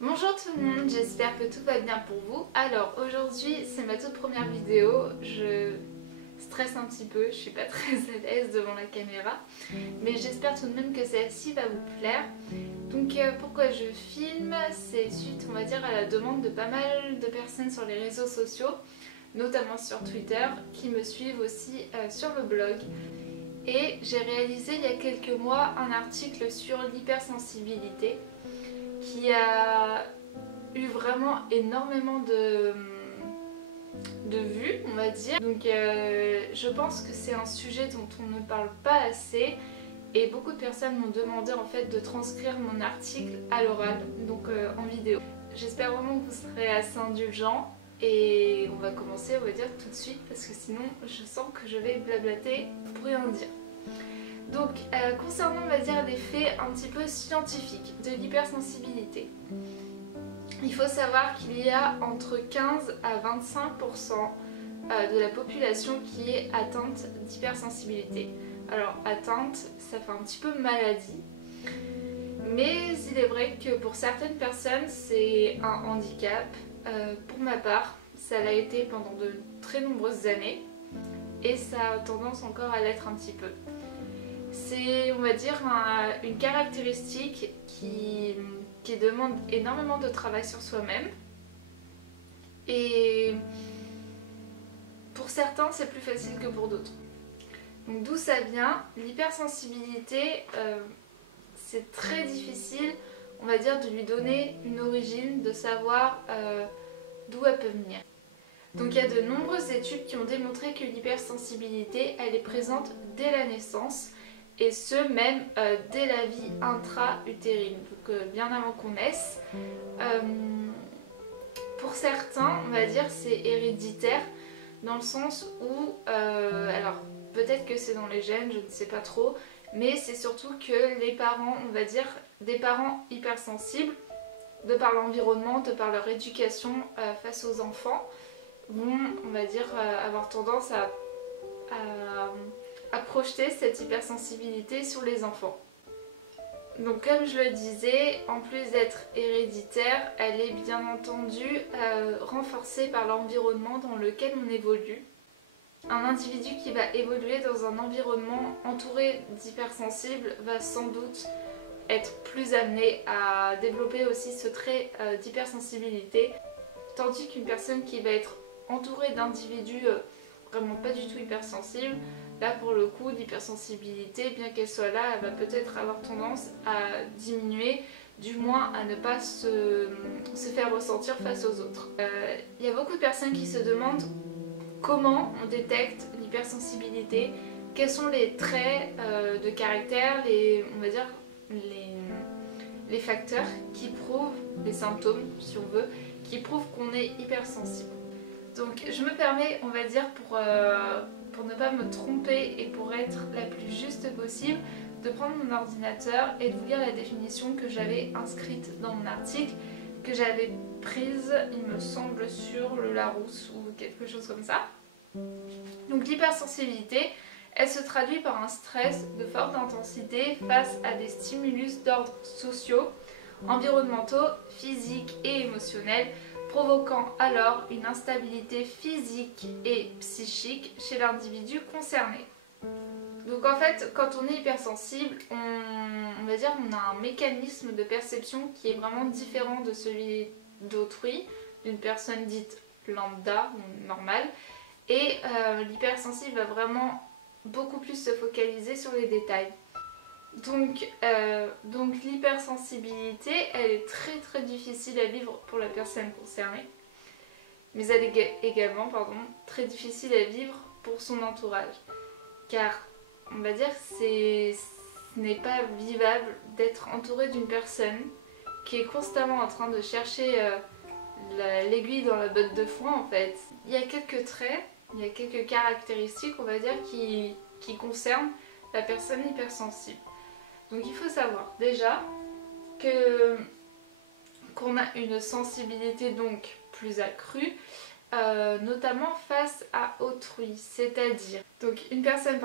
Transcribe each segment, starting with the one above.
Bonjour tout le monde, j'espère que tout va bien pour vous. Alors aujourd'hui c'est ma toute première vidéo, je stresse un petit peu, je suis pas très à l'aise devant la caméra, mais j'espère tout de même que celle-ci va vous plaire. Donc pourquoi je filme, c'est suite on va dire à la demande de pas mal de personnes sur les réseaux sociaux, notamment sur Twitter, qui me suivent aussi sur le blog. Et j'ai réalisé il y a quelques mois un article sur l'hypersensibilité qui a eu vraiment énormément de vues, on va dire. Donc je pense que c'est un sujet dont on ne parle pas assez et beaucoup de personnes m'ont demandé en fait de transcrire mon article à l'oral, donc en vidéo. J'espère vraiment que vous serez assez indulgents et on va commencer on va dire tout de suite parce que sinon je sens que je vais blablater pour rien dire. Donc concernant on va dire des faits un petit peu scientifiques de l'hypersensibilité. Il faut savoir qu'il y a entre 15 à 25% de la population qui est atteinte d'hypersensibilité. Alors atteinte, ça fait un petit peu maladie, mais il est vrai que pour certaines personnes c'est un handicap. Pour ma part, ça l'a été pendant de très nombreuses années et ça a tendance encore à l'être un petit peu. C'est, on va dire, une caractéristique qui demande énormément de travail sur soi-même. Et pour certains, c'est plus facile que pour d'autres. Donc d'où ça vient? L'hypersensibilité, c'est très difficile, on va dire, de lui donner une origine, de savoir d'où elle peut venir. Donc il y a de nombreuses études qui ont démontré que l'hypersensibilité, elle est présente dès la naissance. Et ce même dès la vie intra-utérine, donc bien avant qu'on naisse. Pour certains, on va dire c'est héréditaire dans le sens où, alors peut-être que c'est dans les gènes, je ne sais pas trop, mais c'est surtout que les parents, on va dire des parents hypersensibles, de par l'environnement, de par leur éducation face aux enfants, vont, on va dire, avoir tendance à projeter cette hypersensibilité sur les enfants. Donc comme je le disais, en plus d'être héréditaire, elle est bien entendu renforcée par l'environnement dans lequel on évolue. Un individu qui va évoluer dans un environnement entouré d'hypersensibles va sans doute être plus amené à développer aussi ce trait d'hypersensibilité, tandis qu'une personne qui va être entourée d'individus vraiment pas du tout hypersensibles, là pour le coup l'hypersensibilité, bien qu'elle soit là, elle va peut-être avoir tendance à diminuer, du moins à ne pas se faire ressentir face aux autres. Il y a beaucoup de personnes qui se demandent comment on détecte l'hypersensibilité, quels sont les traits de caractère, on va dire les facteurs qui prouvent, les symptômes si on veut, qui prouvent qu'on est hypersensible. Donc je me permets, on va dire, pour ne pas me tromper et pour être la plus juste possible, de prendre mon ordinateur et de vous lire la définition que j'avais inscrite dans mon article, que j'avais prise, il me semble, sur le Larousse ou quelque chose comme ça. Donc l'hypersensibilité, elle se traduit par un stress de forte intensité face à des stimulus d'ordre sociaux, environnementaux, physiques et émotionnels, provoquant alors une instabilité physique et psychique chez l'individu concerné. Donc en fait, quand on est hypersensible, on va dire on a un mécanisme de perception qui est vraiment différent de celui d'autrui, d'une personne dite lambda ou normale, et l'hypersensible va vraiment beaucoup plus se focaliser sur les détails. Donc l'hypersensibilité, elle est très très difficile à vivre pour la personne concernée, mais elle est également très difficile à vivre pour son entourage, car on va dire ce n'est pas vivable d'être entouré d'une personne qui est constamment en train de chercher l'aiguille dans la botte de foin en fait. Il y a quelques traits, il y a quelques caractéristiques on va dire qui concernent la personne hypersensible. Donc il faut savoir déjà qu'on a une sensibilité donc plus accrue, notamment face à autrui, c'est-à-dire donc une personne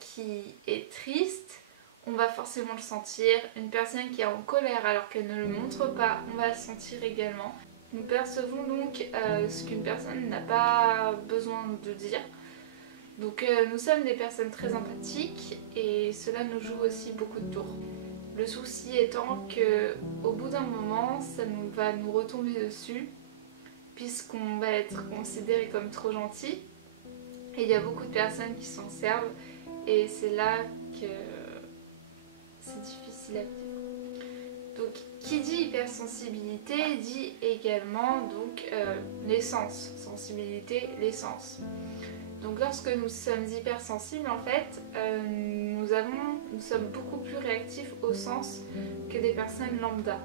qui est triste, on va forcément le sentir. Une personne qui est en colère alors qu'elle ne le montre pas, on va le sentir également. Nous percevons donc ce qu'une personne n'a pas besoin de dire. Donc nous sommes des personnes très empathiques et cela nous joue aussi beaucoup de tours. Le souci étant qu'au bout d'un moment, va nous retomber dessus puisqu'on va être considéré comme trop gentil. Et il y a beaucoup de personnes qui s'en servent et c'est là que c'est difficile à vivre. Donc qui dit hypersensibilité dit également donc l'essence, sensibilité, l'essence. Donc lorsque nous sommes hypersensibles en fait, nous sommes beaucoup plus réactifs au sens que des personnes lambda.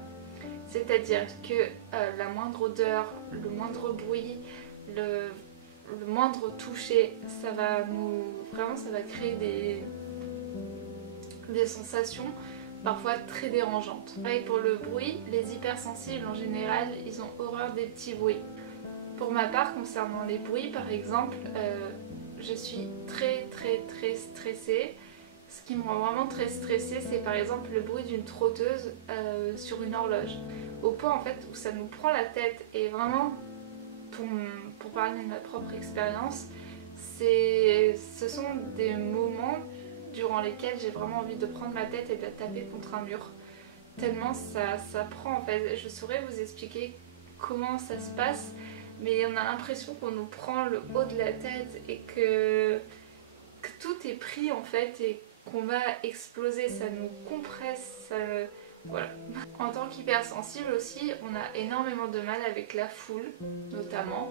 C'est-à-dire que la moindre odeur, le moindre bruit, le moindre toucher, ça va créer des sensations parfois très dérangeantes. Pareil pour le bruit, les hypersensibles en général, ils ont horreur des petits bruits. Pour ma part, concernant les bruits par exemple, je suis très stressée. Ce qui me rend vraiment très stressée, c'est par exemple le bruit d'une trotteuse sur une horloge. Au point en fait où ça nous prend la tête. Et vraiment, pour parler de ma propre expérience, ce sont des moments durant lesquels j'ai vraiment envie de prendre ma tête et de la taper contre un mur. Tellement ça prend en fait. Je saurais vous expliquer comment ça se passe, mais on a l'impression qu'on nous prend le haut de la tête et que tout est pris en fait et qu'on va exploser, ça nous compresse, voilà. En tant qu'hypersensible aussi, on a énormément de mal avec la foule notamment,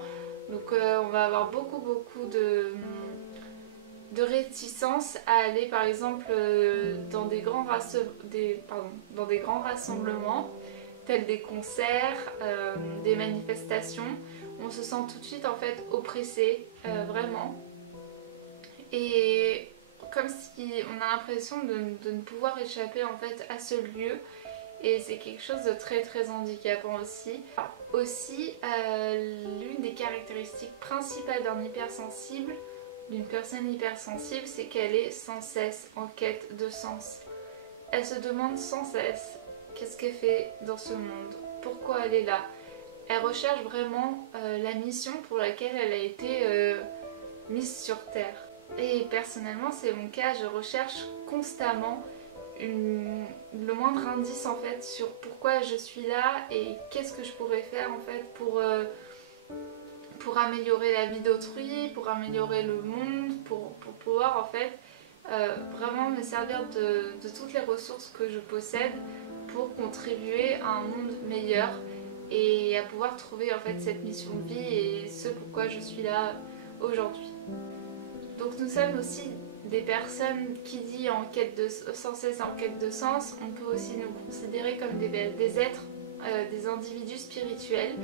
donc on va avoir beaucoup de réticence à aller par exemple dans des grands rassemblements tels des concerts, des manifestations. On se sent tout de suite en fait oppressé, vraiment, et comme si on a l'impression de ne pouvoir échapper en fait à ce lieu, et c'est quelque chose de très handicapant aussi. Aussi, l'une des caractéristiques principales d'une personne hypersensible, c'est qu'elle est sans cesse en quête de sens. Elle se demande sans cesse qu'est-ce qu'elle fait dans ce monde, pourquoi elle est là. Elle recherche vraiment la mission pour laquelle elle a été mise sur Terre. Et personnellement, c'est mon cas, je recherche constamment le moindre indice en fait sur pourquoi je suis là et qu'est-ce que je pourrais faire en fait pour améliorer la vie d'autrui, pour améliorer le monde, pour pouvoir en fait vraiment me servir de toutes les ressources que je possède pour contribuer à un monde meilleur et à pouvoir trouver en fait cette mission de vie et ce pourquoi je suis là aujourd'hui. Donc nous sommes aussi des personnes qui dit sans cesse en quête de sens. On peut aussi nous considérer comme des êtres, des individus spirituels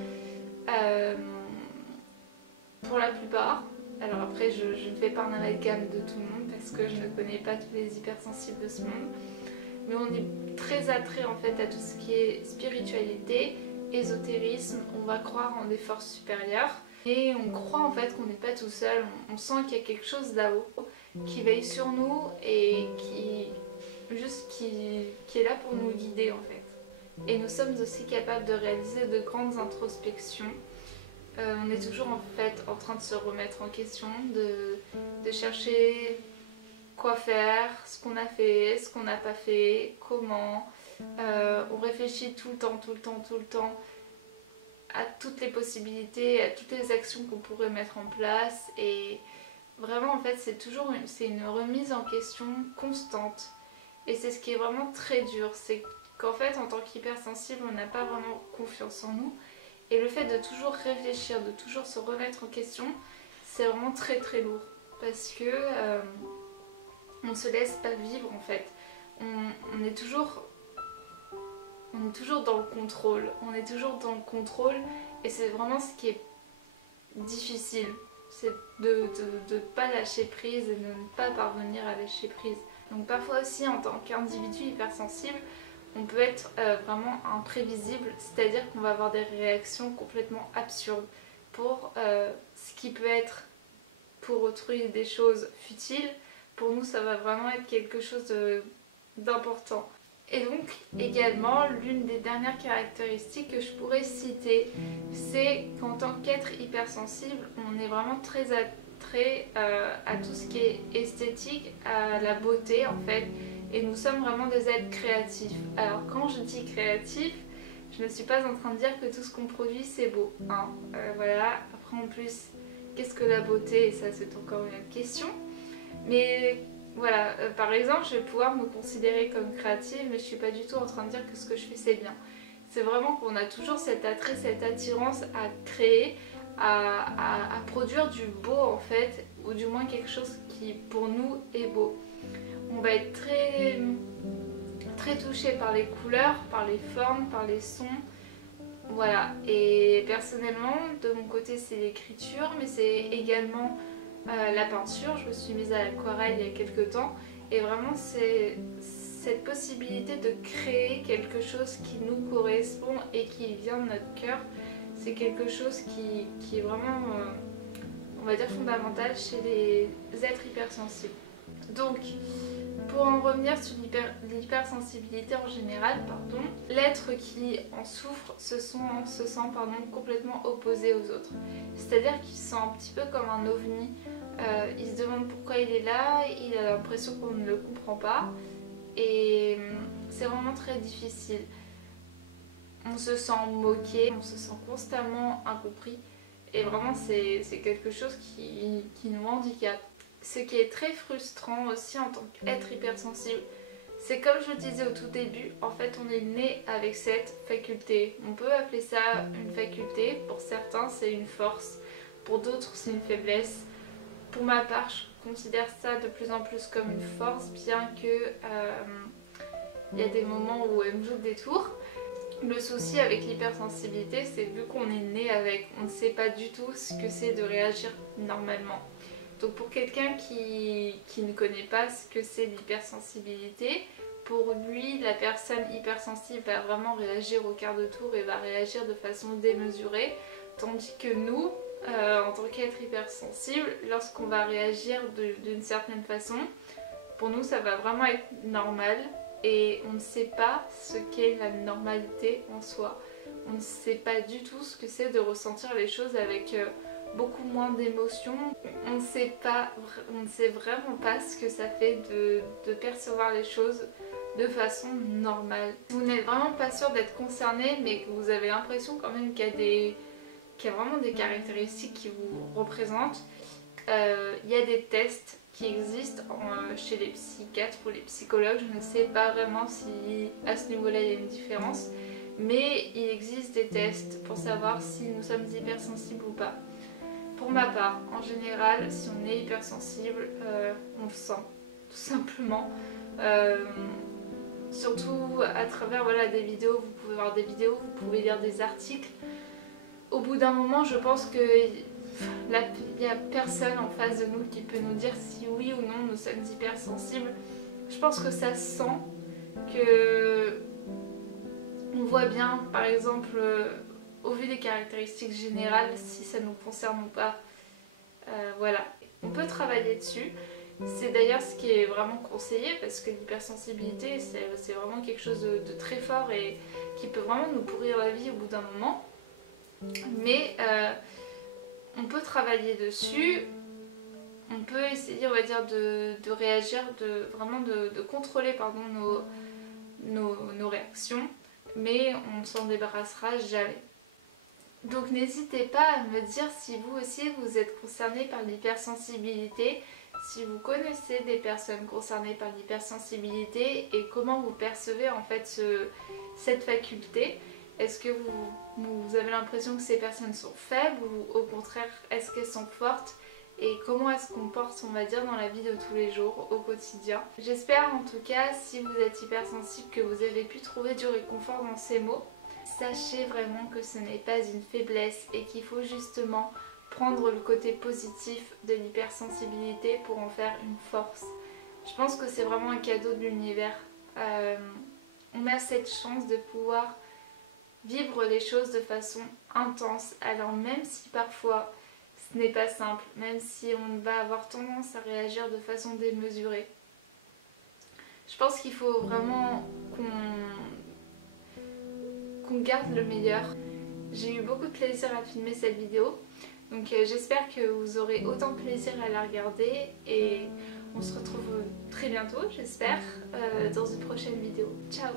pour la plupart. Alors après je ne fais pas un amalgame de tout le monde parce que je ne connais pas tous les hypersensibles de ce monde, mais on est très attrait en fait à tout ce qui est spiritualité, ésotérisme. On va croire en des forces supérieures et on croit en fait qu'on n'est pas tout seul. On sent qu'il y a quelque chose là-haut qui veille sur nous et qui est là pour nous guider en fait. Et nous sommes aussi capables de réaliser de grandes introspections. On est toujours en fait en train de se remettre en question, de chercher quoi faire, ce qu'on a fait, ce qu'on n'a pas fait, comment. On réfléchit tout le temps à toutes les possibilités, à toutes les actions qu'on pourrait mettre en place, et vraiment en fait c'est une remise en question constante, et c'est ce qui est vraiment très dur, c'est qu'en fait en tant qu'hypersensible on n'a pas vraiment confiance en nous, et le fait de toujours réfléchir, de toujours se remettre en question, c'est vraiment très lourd, parce que on se laisse pas vivre en fait, on est toujours dans le contrôle, et c'est vraiment ce qui est difficile, c'est de ne pas lâcher prise et de ne pas parvenir à lâcher prise. Donc parfois aussi en tant qu'individu hypersensible, on peut être vraiment imprévisible, c'est-à-dire qu'on va avoir des réactions complètement absurdes pour ce qui peut être pour autrui des choses futiles. Pour nous ça va vraiment être quelque chose d'important. Et donc également l'une des dernières caractéristiques que je pourrais citer, c'est qu'en tant qu'être hypersensible, on est vraiment très attrait à tout ce qui est esthétique, à la beauté en fait, et nous sommes vraiment des êtres créatifs. Alors quand je dis créatif, je ne suis pas en train de dire que tout ce qu'on produit c'est beau, hein. Voilà. Après en plus, qu'est-ce que la beauté? Et ça c'est encore une autre question. Mais voilà, par exemple, je vais pouvoir me considérer comme créative, mais je suis pas du tout en train de dire que ce que je fais c'est bien. C'est vraiment qu'on a toujours cet attrait, cette attirance à créer, à produire du beau en fait, ou du moins quelque chose qui pour nous est beau. On va être très touché par les couleurs, par les formes, par les sons. Voilà, et personnellement, de mon côté c'est l'écriture, mais c'est également la peinture. Je me suis mise à l'aquarelle il y a quelques temps et vraiment c'est cette possibilité de créer quelque chose qui nous correspond et qui vient de notre cœur, c'est quelque chose qui est vraiment, on va dire, fondamental chez les êtres hypersensibles. Donc, pour en revenir sur l'hypersensibilité en général, l'être qui en souffre se sent complètement opposé aux autres. C'est-à-dire qu'il se sent un petit peu comme un ovni. Il se demande pourquoi il est là, il a l'impression qu'on ne le comprend pas. Et c'est vraiment très difficile. On se sent moqué, on se sent constamment incompris. Et vraiment, c'est quelque chose qui nous handicape. Ce qui est très frustrant aussi en tant qu'être hypersensible, c'est comme je le disais au tout début, en fait on est né avec cette faculté. On peut appeler ça une faculté, pour certains c'est une force, pour d'autres c'est une faiblesse. Pour ma part, je considère ça de plus en plus comme une force, bien que il y a des moments où elle me joue des tours. Le souci avec l'hypersensibilité, c'est vu qu'on est né avec, on ne sait pas du tout ce que c'est de réagir normalement. Donc pour quelqu'un qui ne connaît pas ce que c'est l'hypersensibilité, pour lui, la personne hypersensible va vraiment réagir au quart de tour et va réagir de façon démesurée, tandis que nous, en tant qu'être hypersensible, lorsqu'on va réagir d'une certaine façon, pour nous ça va vraiment être normal et on ne sait pas ce qu'est la normalité en soi. On ne sait pas du tout ce que c'est de ressentir les choses avec beaucoup moins d'émotions. On ne sait vraiment pas ce que ça fait de percevoir les choses de façon normale. Vous n'êtes vraiment pas sûr d'être concerné, mais que vous avez l'impression quand même qu'il y a vraiment des caractéristiques qui vous représentent. Il y a des tests qui existent chez les psychiatres ou les psychologues. Je ne sais pas vraiment si à ce niveau-là il y a une différence, mais il existe des tests pour savoir si nous sommes hypersensibles ou pas. Pour ma part, en général, si on est hypersensible, on le sent, tout simplement. Surtout à travers des vidéos, vous pouvez voir des vidéos, vous pouvez lire des articles. Au bout d'un moment, je pense qu'il n'y a personne en face de nous qui peut nous dire si oui ou non nous sommes hypersensibles. Je pense que ça se sent, que on voit bien, par exemple, au vu des caractéristiques générales, si ça nous concerne ou pas. Voilà, on peut travailler dessus. C'est d'ailleurs ce qui est vraiment conseillé parce que l'hypersensibilité c'est vraiment quelque chose de très fort et qui peut vraiment nous pourrir la vie au bout d'un moment. Mais on peut travailler dessus, on peut essayer, on va dire, de réagir, de contrôler nos réactions, mais on ne s'en débarrassera jamais. Donc n'hésitez pas à me dire si vous aussi vous êtes concerné par l'hypersensibilité, si vous connaissez des personnes concernées par l'hypersensibilité et comment vous percevez en fait cette faculté. Est-ce que vous avez l'impression que ces personnes sont faibles ou au contraire est-ce qu'elles sont fortes? Et comment elles se comportent, on va dire, dans la vie de tous les jours, au quotidien. J'espère en tout cas, si vous êtes hypersensible, que vous avez pu trouver du réconfort dans ces mots. Sachez vraiment que ce n'est pas une faiblesse et qu'il faut justement prendre le côté positif de l'hypersensibilité pour en faire une force. Je pense que c'est vraiment un cadeau de l'univers. On a cette chance de pouvoir vivre les choses de façon intense, alors même si parfois ce n'est pas simple, même si on va avoir tendance à réagir de façon démesurée. Je pense qu'il faut vraiment qu'on garde le meilleur. J'ai eu beaucoup de plaisir à filmer cette vidéo, donc j'espère que vous aurez autant de plaisir à la regarder et on se retrouve très bientôt, j'espère, dans une prochaine vidéo. Ciao!